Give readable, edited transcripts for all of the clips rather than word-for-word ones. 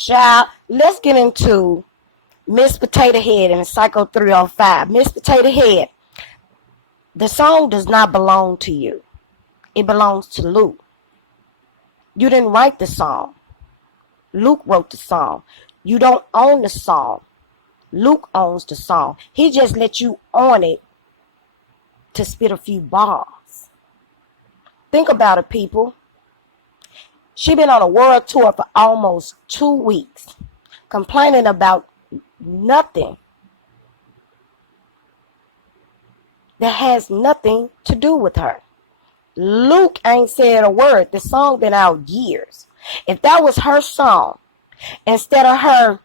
Child, let's get into Miss Potato Head and Psycho 305. Miss Potato Head, the song does not belong to you. It belongs to Luke. You didn't write the song. Luke wrote the song. You don't own the song. Luke owns the song. He just let you on it to spit a few bars. Think about it, people. She been on a world tour for almost 2 weeks, complaining about nothing that has nothing to do with her. Luke ain't said a word. The song been out years. If that was her song, instead of her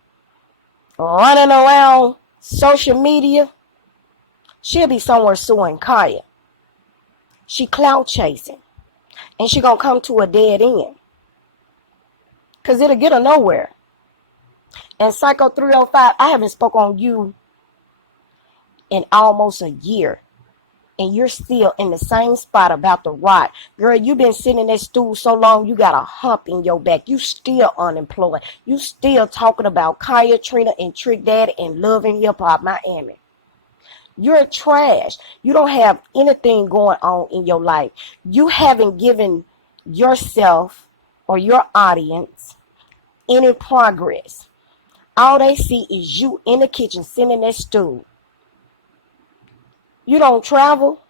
running around social media, she'll be somewhere suing Khia. She clout chasing. And she gonna come to a dead end. Because it'll get her nowhere. And Psycho 305, I haven't spoke on you in almost a year. And you're still in the same spot about the rot. Girl, you've been sitting in that stool so long, you got a hump in your back. You still unemployed. You still talking about Khia, Trina, and Trick Daddy and Love and Hip Hop Miami. You're trash. You don't have anything going on in your life. You haven't given yourself or your audience any progress. All they see is you in the kitchen sitting in that stool. You don't travel.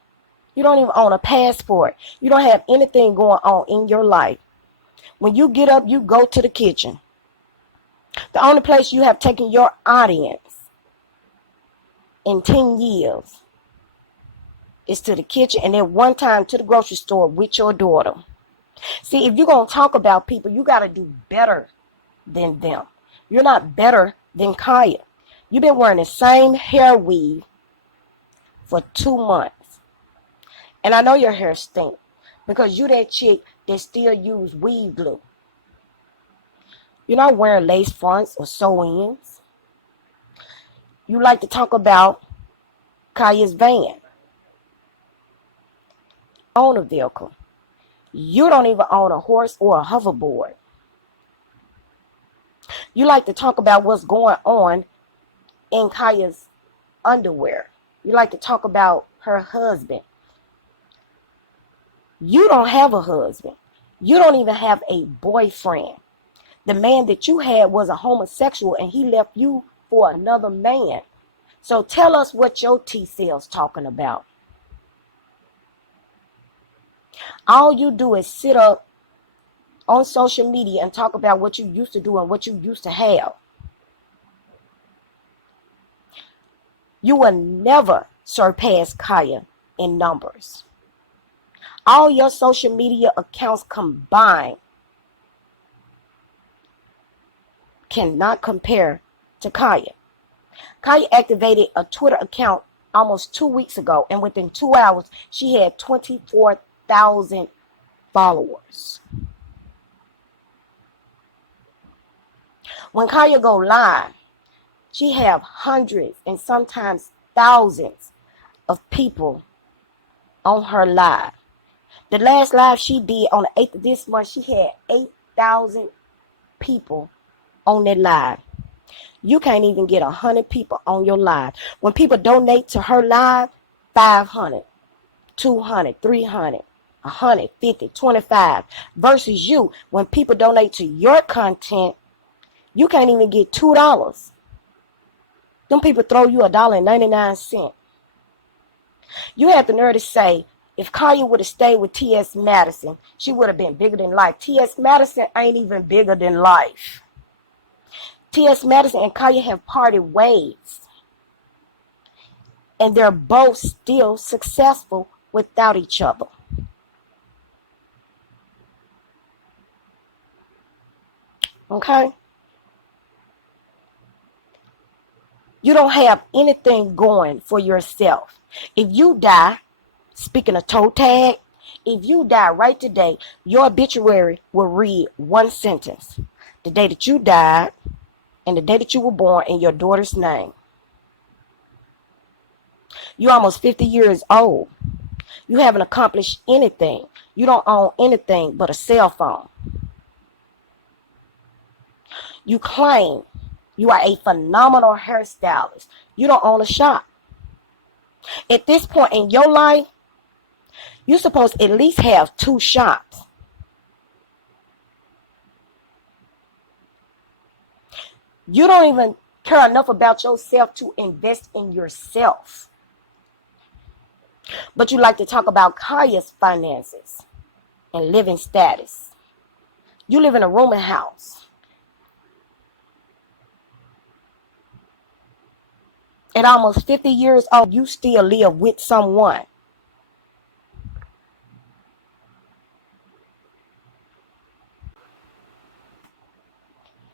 You don't even own a passport. You don't have anything going on in your life. When you get up, you go to the kitchen. The only place you have taken your audience in 10 years is to the kitchen, and then one time to the grocery store with your daughter. See, if you're going to talk about people, you got to do better than them. You're not better than Khia. You've been wearing the same hair weave for 2 months. And I know your hair stink because you that chick that still use weave glue. You're not wearing lace fronts or sew-ins. You like to talk about Khia's van. Own a vehicle. You don't even own a horse or a hoverboard. You like to talk about what's going on in Khia's underwear. You like to talk about her husband. You don't have a husband. You don't even have a boyfriend. The man that you had was a homosexual and he left you for another man. So tell us what your T-cells talking about. All you do is sit up on social media and talk about what you used to do and what you used to have. You will never surpass Khia in numbers. All your social media accounts combined cannot compare to Khia. Khia activated a Twitter account almost 2 weeks ago, and within 2 hours, she had 24,000 followers. When Khia go live, she have hundreds and sometimes thousands of people on her live. The last live she did on the 8th of this month, she had 8,000 people on that live. You can't even get 100 people on your live. When people donate to her live, 500, 200, 300, 150, 25. Versus you, when people donate to your content, you can't even get $2. Them people throw you $1.99. You have the nerve to say, if Khia would have stayed with T.S. Madison, she would have been bigger than life. T.S. Madison ain't even bigger than life. T.S. Madison and Khia have parted ways. And they're both still successful without each other. Okay? You don't have anything going for yourself. If you die, speaking of toe tag, if you die right today, your obituary will read one sentence. The day that you died and the day that you were born in your daughter's name. You're almost 50 years old. You haven't accomplished anything. You don't own anything but a cell phone. You claim you are a phenomenal hairstylist. You don't own a shop. At this point in your life, you're supposed to at least have 2 shops. You don't even care enough about yourself to invest in yourself. But you like to talk about Khia's finances and living status. You live in a rooming house. At almost 50 years old, you still live with someone.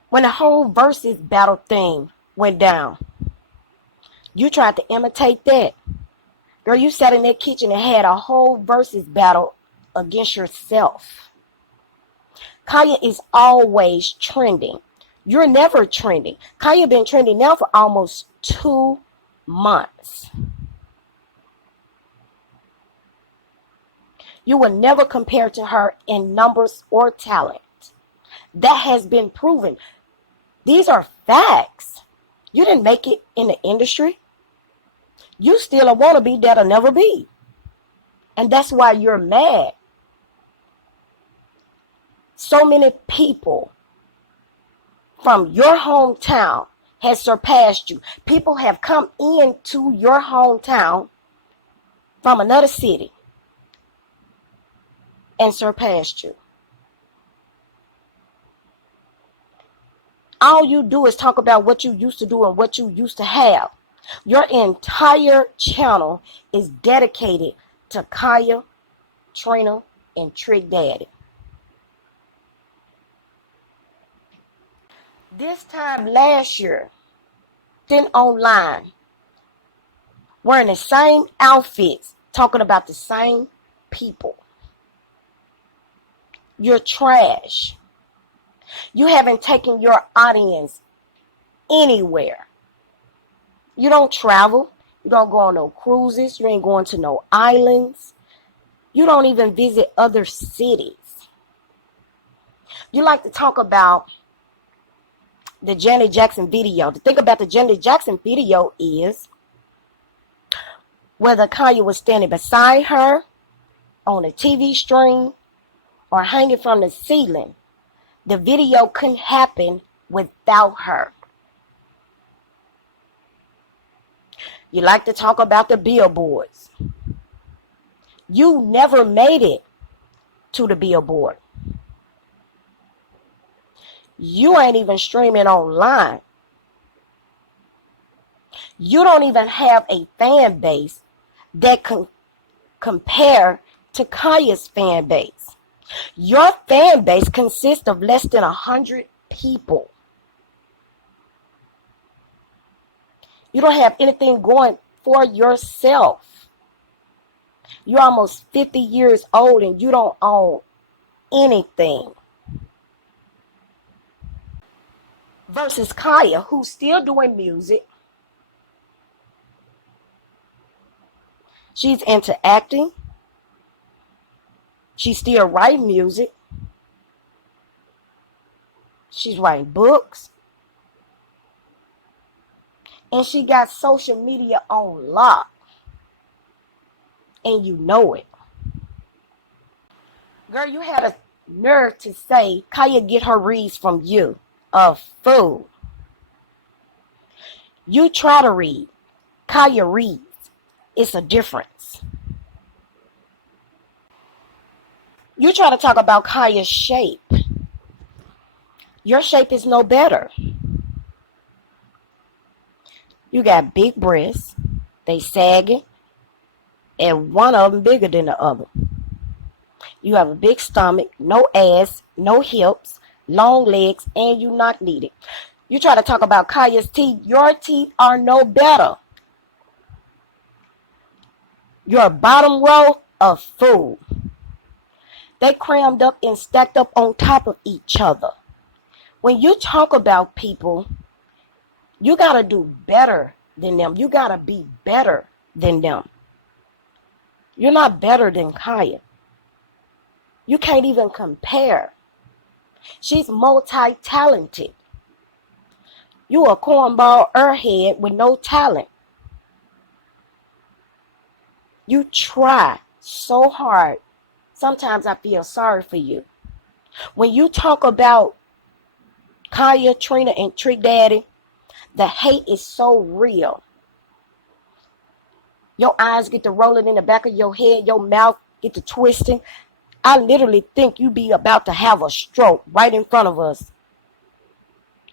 When the whole versus battle thing went down, you tried to imitate that. Girl, you sat in that kitchen and had a whole versus battle against yourself. Khia is always trending. You're never trending. Khia been trending now for almost 2 months. You will never compare to her in numbers or talent. That has been proven. These are facts. You didn't make it in the industry. You still a wannabe that'll never be. And that's why you're mad. So many people from your hometown has surpassed you. People have come into your hometown from another city and surpassed you. All you do is talk about what you used to do and what you used to have. Your entire channel is dedicated to Khia, Trina, and Trick Daddy. This time last year, then online, wearing the same outfits, talking about the same people. You're trash. You haven't taken your audience anywhere. You don't travel. You don't go on no cruises. You ain't going to no islands. You don't even visit other cities. You like to talk about the Janet Jackson video. The thing about the Janet Jackson video is whether Khia was standing beside her on a TV stream or hanging from the ceiling, the video couldn't happen without her. You like to talk about the billboards. You never made it to the billboard. You ain't even streaming online. You don't even have a fan base that can compare to Khia's fan base. Your fan base consists of less than 100 people. You don't have anything going for yourself. You're almost 50 years old and you don't own anything. Versus Khia, who's still doing music. She's into acting. She's still writing music. She's writing books. And she got social media on lock. And you know it. Girl, you had a nerve to say Khia get her reads from you. A fool. You try to read. Khia reads. It's a difference. You try to talk about Khia's shape. Your shape is no better. You got big breasts. They sagging. And one of them bigger than the other. You have a big stomach, no ass, no hips, long legs, and you not needed. You try to talk about Khia's teeth. Your teeth are no better. You're a bottom row of food. They crammed up and stacked up on top of each other. When you talk about people, you got to do better than them. You got to be better than them. You're not better than Khia. You can't even compare. She's multi-talented. You a cornball airhead with no talent. You try so hard. Sometimes I feel sorry for you. When you talk about Khia, Trina, and Trick Daddy, the hate is so real. Your eyes get to rolling in the back of your head. Your mouth get to twisting. I literally think you be about to have a stroke right in front of us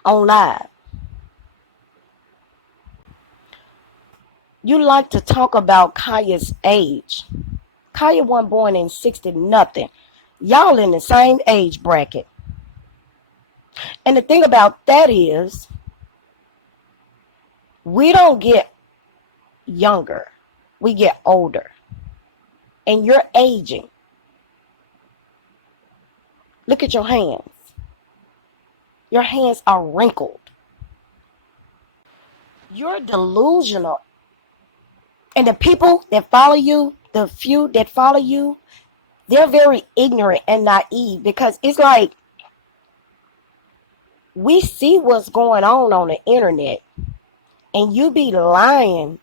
on live. You like to talk about Khia's age. Khia wasn't born in 60 nothing. Y'all in the same age bracket. And the thing about that is, we don't get younger. We get older. And you're aging. Look at your hands. Your hands are wrinkled. You're delusional. And the people that follow you, the few that follow you, they're very ignorant and naive, because it's like we see what's going on the internet, and you be lying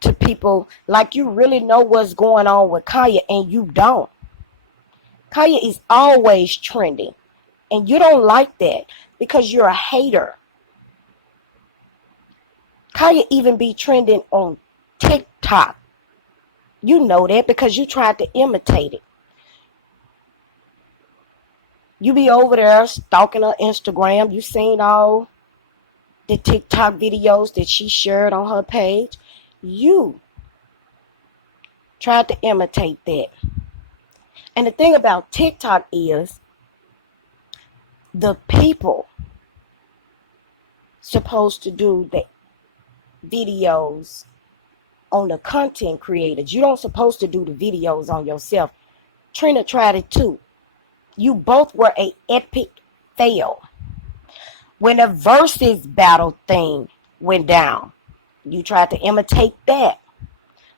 to people like you really know what's going on with Khia, and you don't. Khia is always trending, and you don't like that because you're a hater. Khia even be trending on TikTok. You know that because you tried to imitate it. You be over there stalking her Instagram. You seen all the TikTok videos that she shared on her page. You tried to imitate that. And the thing about TikTok is, the people supposed to do the videos on the content creators. You don't supposed to do the videos on yourself. Trina tried it too. You both were an epic fail. When the versus battle thing went down, you tried to imitate that.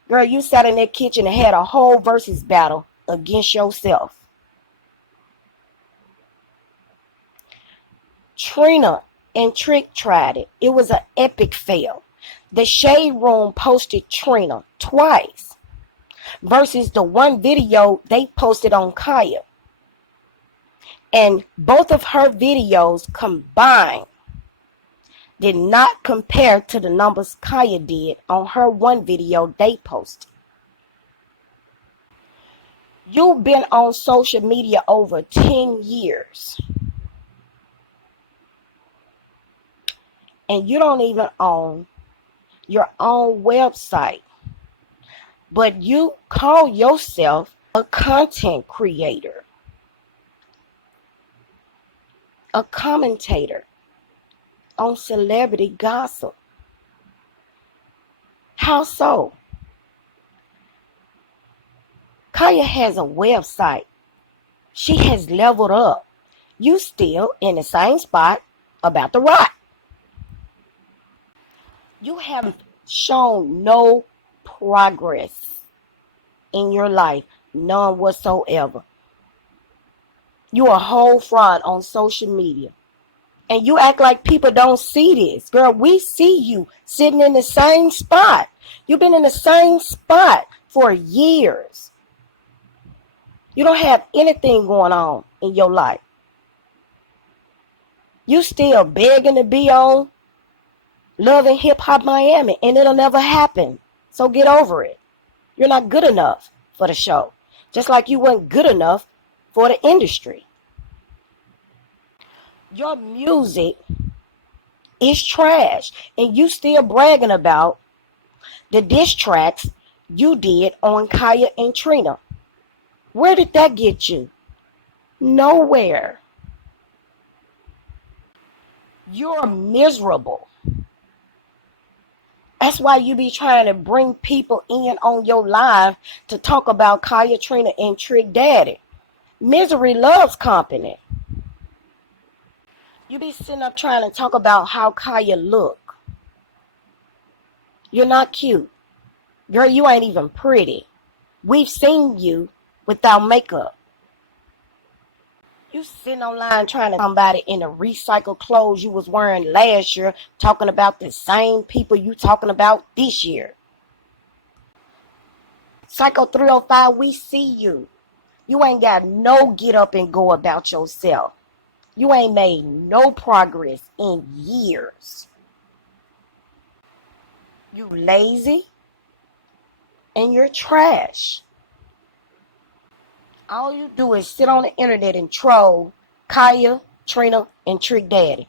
Girl, you sat in that kitchen and had a whole versus battle against yourself. Trina and Trick tried it. It was an epic fail. The Shade Room posted Trina twice versus the one video they posted on Khia. And both of her videos combined did not compare to the numbers Khia did on her one video they posted. You've been on social media over 10 years. And you don't even own your own website. But you call yourself a content creator, a commentator on celebrity gossip. How so? Khia has a website. She has leveled up. You still in the same spot about to rot. You have shown no progress in your life, none whatsoever. You're a whole fraud on social media. And you act like people don't see this. Girl, we see you sitting in the same spot. You've been in the same spot for years. You don't have anything going on in your life. You still begging to be on Love and Hip Hop Miami, and it'll never happen. So get over it. You're not good enough for the show. Just like you weren't good enough for the industry. Your music is trash, and you still bragging about the diss tracks you did on Khia and Trina. Where did that get you? Nowhere. You're miserable. That's why you be trying to bring people in on your live to talk about Khia, Trina, and Trick Daddy. Misery loves company. You be sitting up trying to talk about how Khia look. You're not cute. Girl, you ain't even pretty. We've seen you without makeup. You sitting online trying to somebody in the recycled clothes you was wearing last year, talking about the same people you talking about this year. Psycho 305, we see you. You ain't got no get up and go about yourself. You ain't made no progress in years. You lazy and you're trash. All you do is sit on the internet and troll Khia, Trina, and Trick Daddy.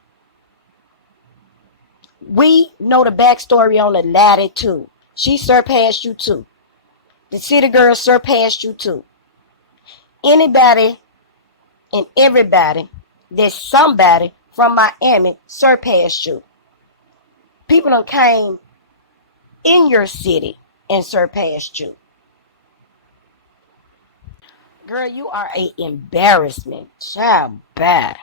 We know the backstory on the laddie too. She surpassed you too. The city girl surpassed you too. Anybody and everybody that's somebody from Miami surpassed you. People done came in your city and surpassed you. Girl, you are an embarrassment. Child, bad.